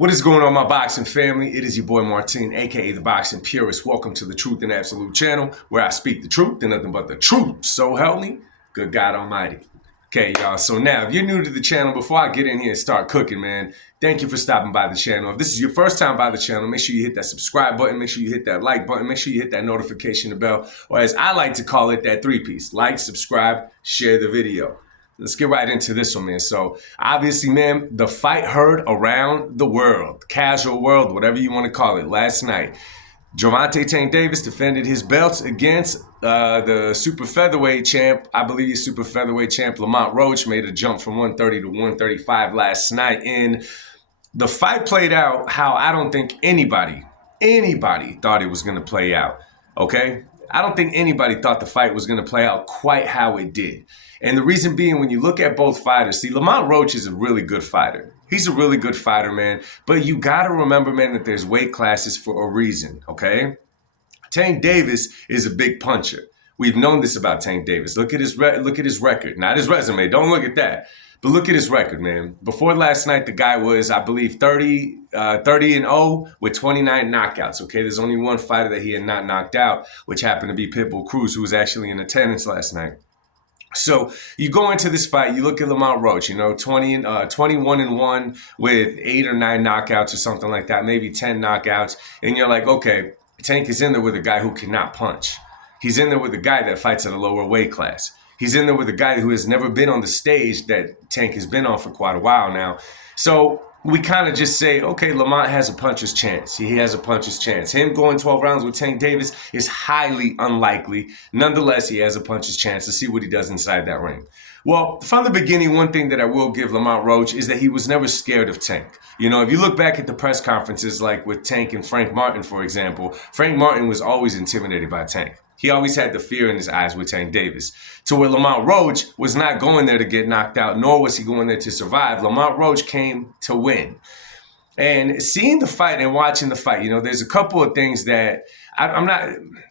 What is going on, my boxing family? It is your boy Martin, aka the Boxing Purist. Welcome to the Truth and Absolute channel, where I speak the truth and nothing but the truth. So help me, good God Almighty. Okay, y'all. So now, if you're new to the channel, before I get in here and start cooking, man, thank you for stopping by the channel. If this is your first time by the channel, make sure you hit that subscribe button, make sure you hit that like button, make sure you hit that notification bell, or as I like to call it, that three-piece. Like, subscribe, share the video. Let's get right into this one, man. So obviously, man, the fight heard around the world, casual world, whatever you want to call it, last night. Gervonta Tank Davis defended his belts against the super featherweight champ. I believe he's super featherweight champ Lamont Roach made a jump from 130 to 135 last night. And the fight played out how I don't think anybody thought it was going to play out. Okay? I don't think anybody thought the fight was going to play out quite how it did. And the reason being, when you look at both fighters, see, Lamont Roach is a really good fighter. He's a really good fighter, man. But you got to remember, man, that there's weight classes for a reason, okay? Tank Davis is a big puncher. We've known this about Tank Davis. Look at his record, not his resume. Don't look at that. But look at his record, man. Before last night, the guy was, I believe, 30-0 with 29 knockouts, okay? There's only one fighter that he had not knocked out, which happened to be Pitbull Cruz, who was actually in attendance last night. So you go into this fight, you look at Lamont Roach, 21-1 with 8 or 9 knockouts or something like that, maybe 10 knockouts. And you're like, okay, Tank is in there with a guy who cannot punch. He's in there with a guy that fights at a lower weight class. He's in there with a guy who has never been on the stage that Tank has been on for quite a while now. So we kind of just say, okay, Lamont has a puncher's chance. He has a puncher's chance. Him going 12 rounds with Tank Davis is highly unlikely. Nonetheless, he has a puncher's chance to see what he does inside that ring. Well, from the beginning, one thing that I will give Lamont Roach is that he was never scared of Tank. If you look back at the press conferences, like with Tank and Frank Martin, for example, Frank Martin was always intimidated by Tank. He always had the fear in his eyes with Tank Davis. To where Lamont Roach was not going there to get knocked out, nor was he going there to survive. Lamont Roach came to win. And seeing the fight and watching the fight, there's a couple of things that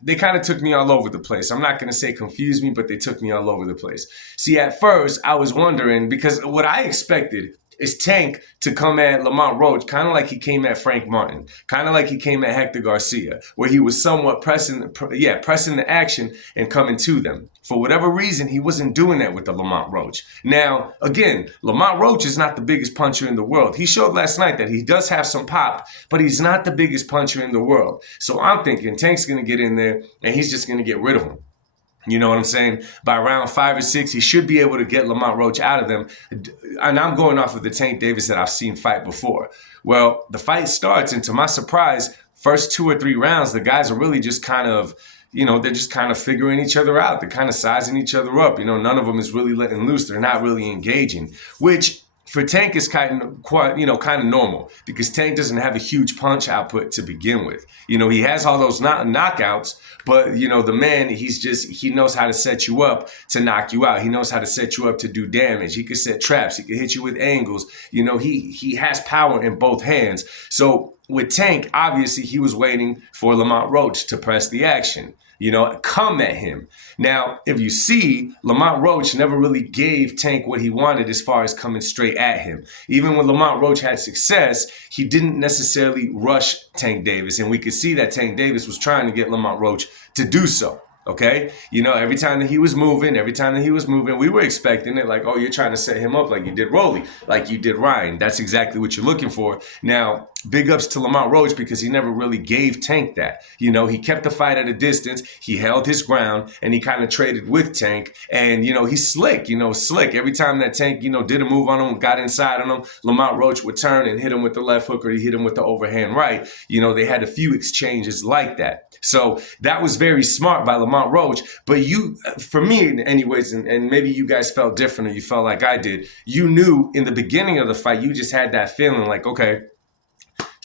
they kind of took me all over the place. I'm not going to say confused me, but they took me all over the place. See, at first, I was wondering, because what I expected is Tank to come at Lamont Roach kind of like he came at Frank Martin, kind of like he came at Hector Garcia, where he was somewhat pressing the action and coming to them. For whatever reason, he wasn't doing that with the Lamont Roach. Now, again, Lamont Roach is not the biggest puncher in the world. He showed last night that he does have some pop, but he's not the biggest puncher in the world. So I'm thinking Tank's going to get in there and he's just going to get rid of him. You know what I'm saying? By round 5 or 6, he should be able to get Lamont Roach out of them. And I'm going off of the Tank Davis that I've seen fight before. Well, the fight starts, and to my surprise, first 2 or 3 rounds, the guys are really just kind of, they're just kind of figuring each other out. They're kind of sizing each other up. None of them is really letting loose. They're not really engaging, which for Tank is kind of normal, because Tank doesn't have a huge punch output to begin with. He has all those knockouts, but the man, he knows how to set you up to knock you out. He knows how to set you up to do damage. He can set traps. He can hit you with angles. He has power in both hands. So with Tank, obviously he was waiting for Lamont Roach to press the action. Come at him. Now, if you see, Lamont Roach never really gave Tank what he wanted as far as coming straight at him. Even when Lamont Roach had success, he didn't necessarily rush Tank Davis. And we could see that Tank Davis was trying to get Lamont Roach to do so. Okay? Every time that he was moving, we were expecting it like, oh, you're trying to set him up like you did Rolly, like you did Ryan. That's exactly what you're looking for. Now, big ups to Lamont Roach, because he never really gave Tank that. He kept the fight at a distance. He held his ground, and he kind of traded with Tank. And, he's slick, slick. Every time that Tank, did a move on him, got inside on him, Lamont Roach would turn and hit him with the left hook, or he hit him with the overhand right. They had a few exchanges like that. So that was very smart by Lamont Roach. But for me anyways, and maybe you guys felt different, or you felt like I did, you knew in the beginning of the fight, you just had that feeling like, okay,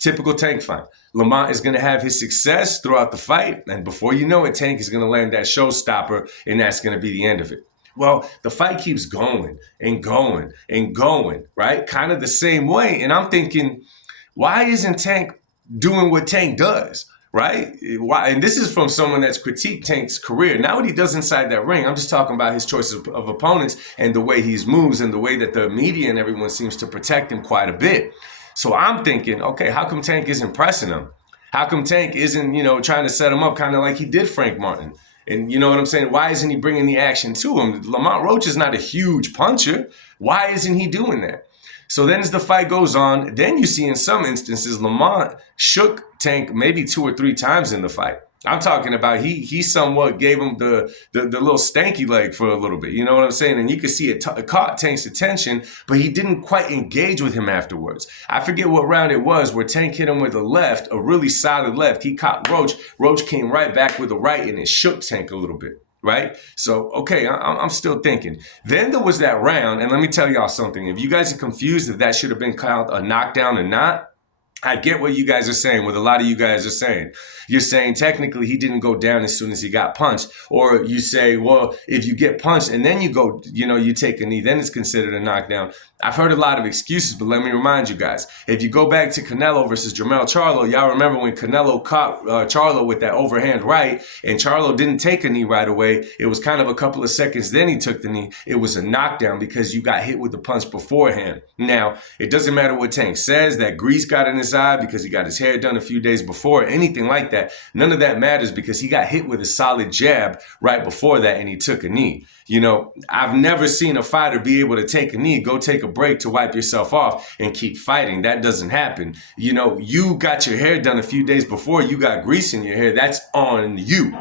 typical Tank fight. Lamont is going to have his success throughout the fight, and before you know it, Tank is going to land that showstopper, and that's going to be the end of it. Well, the fight keeps going and going and going, right? Kind of the same way. And I'm thinking, why isn't Tank doing what Tank does? Right? Why? And this is from someone that's critiqued Tank's career. Not what he does inside that ring. I'm just talking about his choices of opponents and the way he moves and the way that the media and everyone seems to protect him quite a bit. So I'm thinking, okay, how come Tank isn't pressing him? How come Tank isn't, trying to set him up kind of like he did Frank Martin? And you know what I'm saying? Why isn't he bringing the action to him? Lamont Roach is not a huge puncher. Why isn't he doing that? So then as the fight goes on, then you see in some instances, Lamont shook Tank maybe 2 or 3 times in the fight. I'm talking about he somewhat gave him the little stanky leg for a little bit. You know what I'm saying? And you could see it caught Tank's attention, but he didn't quite engage with him afterwards. I forget what round it was where Tank hit him with a left, a really solid left. He caught Roach. Roach came right back with a right, and it shook Tank a little bit. Right? So, okay, I'm still thinking. Then there was that round, and let me tell y'all something. If you guys are confused if that should have been called a knockdown or not, I get what you guys are saying, what a lot of you guys are saying. You're saying technically he didn't go down as soon as he got punched. Or you say, well, if you get punched and then you go, you take a knee, then it's considered a knockdown. I've heard a lot of excuses, but let me remind you guys. If you go back to Canelo versus Jermell Charlo, y'all remember when Canelo caught Charlo with that overhand right, and Charlo didn't take a knee right away. It was kind of a couple of seconds, then he took the knee. It was a knockdown because you got hit with the punch beforehand. Now, it doesn't matter what Tank says, that grease got in his eye because he got his hair done a few days before, anything like that. None of that matters because he got hit with a solid jab right before that and he took a knee. I've never seen a fighter be able to take a knee, go take a break to wipe yourself off and keep fighting. That doesn't happen. You got your hair done a few days before, you got grease in your hair. That's on you.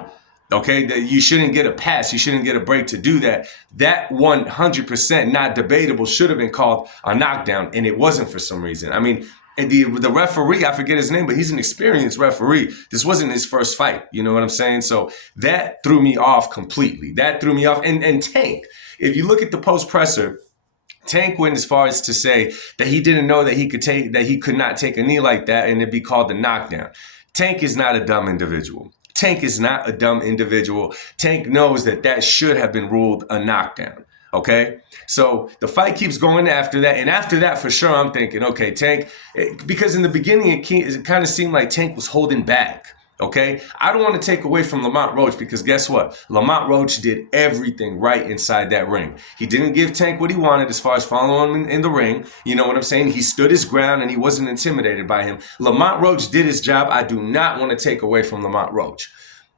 Okay, that you shouldn't get a pass. You shouldn't get a break to do that. That 100% not debatable should have been called a knockdown, and it wasn't for some reason. I mean, and the referee, I forget his name, but he's an experienced referee. This wasn't his first fight. You know what I'm saying? So that threw me off completely. That threw me off. And Tank, if you look at the post presser, Tank went as far as to say that he didn't know that he could not take a knee like that and it'd be called a knockdown. Tank is not a dumb individual. Tank is not a dumb individual. Tank knows that should have been ruled a knockdown. Okay, so the fight keeps going after that. And after that, for sure, I'm thinking, okay, Tank, because in the beginning, it kind of seemed like Tank was holding back. Okay, I don't want to take away from Lamont Roach because guess what? Lamont Roach did everything right inside that ring. He didn't give Tank what he wanted as far as following him in the ring. You know what I'm saying? He stood his ground and he wasn't intimidated by him. Lamont Roach did his job. I do not want to take away from Lamont Roach.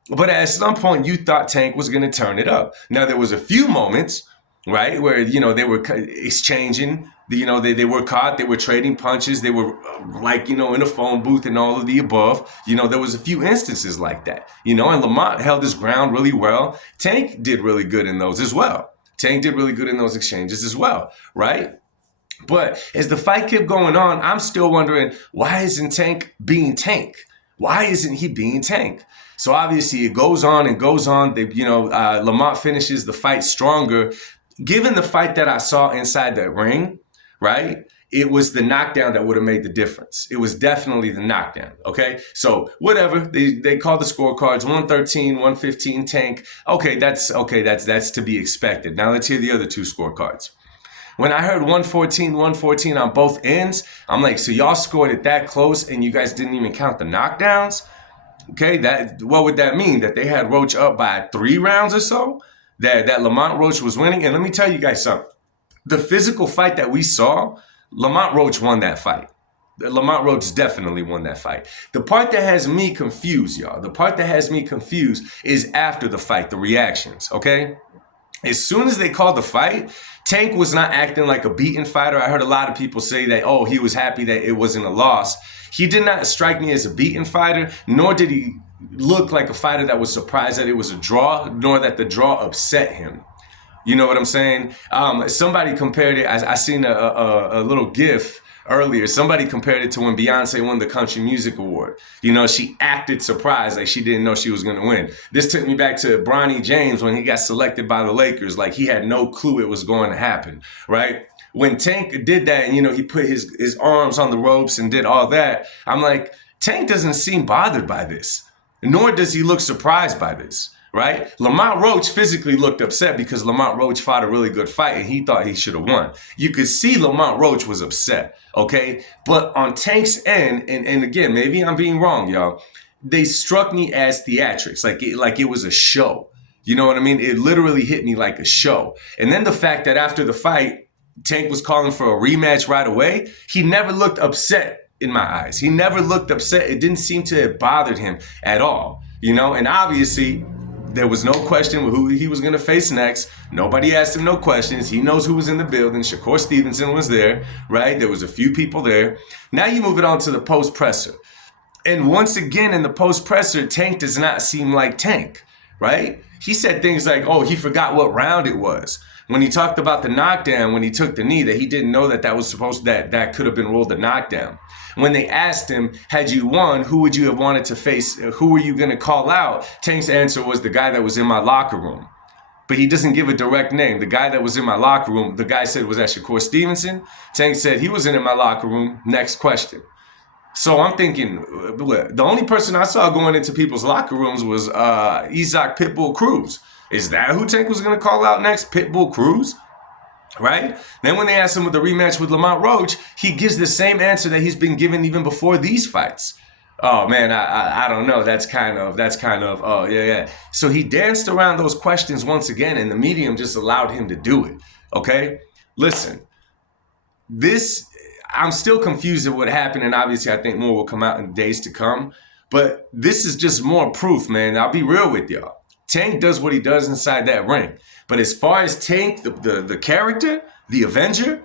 But at some point, you thought Tank was going to turn it up. Now, there was a few moments, right, where, they were exchanging, they were caught, they were trading punches, they were in a phone booth and all of the above. There was a few instances like that, and Lamont held his ground really well. Tank did really good in those as well. Tank did really good in those exchanges as well, right? But as the fight kept going on, I'm still wondering, why isn't Tank being Tank? Why isn't he being Tank? So obviously it goes on and goes on. Lamont finishes the fight stronger. Given the fight that I saw inside that ring, right, it was the knockdown that would have made the difference. It was definitely the knockdown, okay? So whatever, they call the scorecards, 113, 115 Tank. Okay, that's to be expected. Now let's hear the other two scorecards. When I heard 114 on both ends, I'm like, so y'all scored it that close and you guys didn't even count the knockdowns? Okay, what would that mean? That they had Roach up by 3 rounds or so? That Lamont Roach was winning? And let me tell you guys something. The physical fight that we saw, Lamont Roach won that fight. Lamont Roach definitely won that fight. The part that has me confused, y'all, is after the fight, the reactions, okay? As soon as they called the fight, Tank was not acting like a beaten fighter. I heard a lot of people say that, he was happy that it wasn't a loss. He did not strike me as a beaten fighter, nor did he look like a fighter that was surprised that it was a draw, nor that the draw upset him. You know what I'm saying? Somebody compared it, I seen a little GIF earlier. Somebody compared it to when Beyonce won the Country Music Award. She acted surprised, like she didn't know she was going to win. This took me back to Bronny James when he got selected by the Lakers, like he had no clue it was going to happen, right? When Tank did that and, he put his arms on the ropes and did all that, I'm like, Tank doesn't seem bothered by this, nor does he look surprised by this. Right? Lamont Roach physically looked upset because Lamont Roach fought a really good fight and he thought he should have won. You could see Lamont Roach was upset, okay? But on Tank's end, and again, maybe I'm being wrong, y'all, they struck me as theatrics, like it was a show. You know what I mean? It literally hit me like a show. And then the fact that after the fight, Tank was calling for a rematch right away, he never looked upset in my eyes. He never looked upset. It didn't seem to have bothered him at all, and obviously there was no question who he was going to face next. Nobody asked him no questions. He knows who was in the building. Shakur Stevenson was there, right? There was a few people there. Now you move it on to the post-presser. And once again, in the post-presser, Tank does not seem like Tank, right? He said things like, oh, he forgot what round it was. When he talked about the knockdown, when he took the knee, that he didn't know that was that could have been ruled a knockdown. When they asked him, had you won, who would you have wanted to face? Who were you going to call out? Tank's answer was the guy that was in my locker room. But he doesn't give a direct name. The guy that was in my locker room, the guy said, was that Shakur Stevenson? Tank said he wasn't in my locker room. Next question. So I'm thinking, the only person I saw going into people's locker rooms was Isaac Pitbull Cruz. Is that who Tank was going to call out next? Pitbull Cruz? Right? Then when they asked him with the rematch with Lamont Roach, he gives the same answer that he's been given even before these fights. Oh man, I don't know. That's kind of, oh yeah. So he danced around those questions once again, and the medium just allowed him to do it. Okay? Listen, I'm still confused at what happened, and obviously I think more will come out in days to come. But this is just more proof, man. I'll be real with y'all. Tank does what he does inside that ring. But as far as Tank, the character, the Avenger,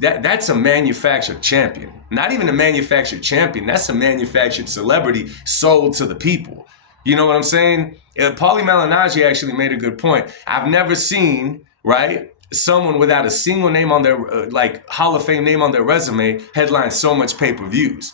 that's a manufactured champion. Not even a manufactured champion. That's a manufactured celebrity sold to the people. You know what I'm saying? Paulie Malignaggi actually made a good point. I've never seen, right, someone without a single name on their, Hall of Fame name on their resume headline so much pay-per-views.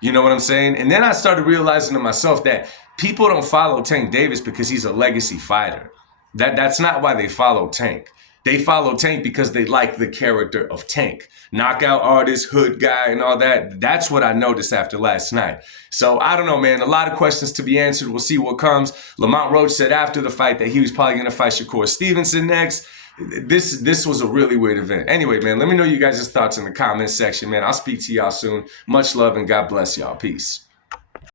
You know what I'm saying? And then I started realizing to myself that people don't follow Tank Davis because he's a legacy fighter. That's not why they follow Tank. They follow Tank because they like the character of Tank. Knockout artist, hood guy, and all that. That's what I noticed after last night. So I don't know, man. A lot of questions to be answered. We'll see what comes. Lamont Roach said after the fight that he was probably going to fight Shakur Stevenson next. This was a really weird event. Anyway, man, let me know you guys' thoughts in the comments section, man. I'll speak to y'all soon. Much love and God bless y'all. Peace.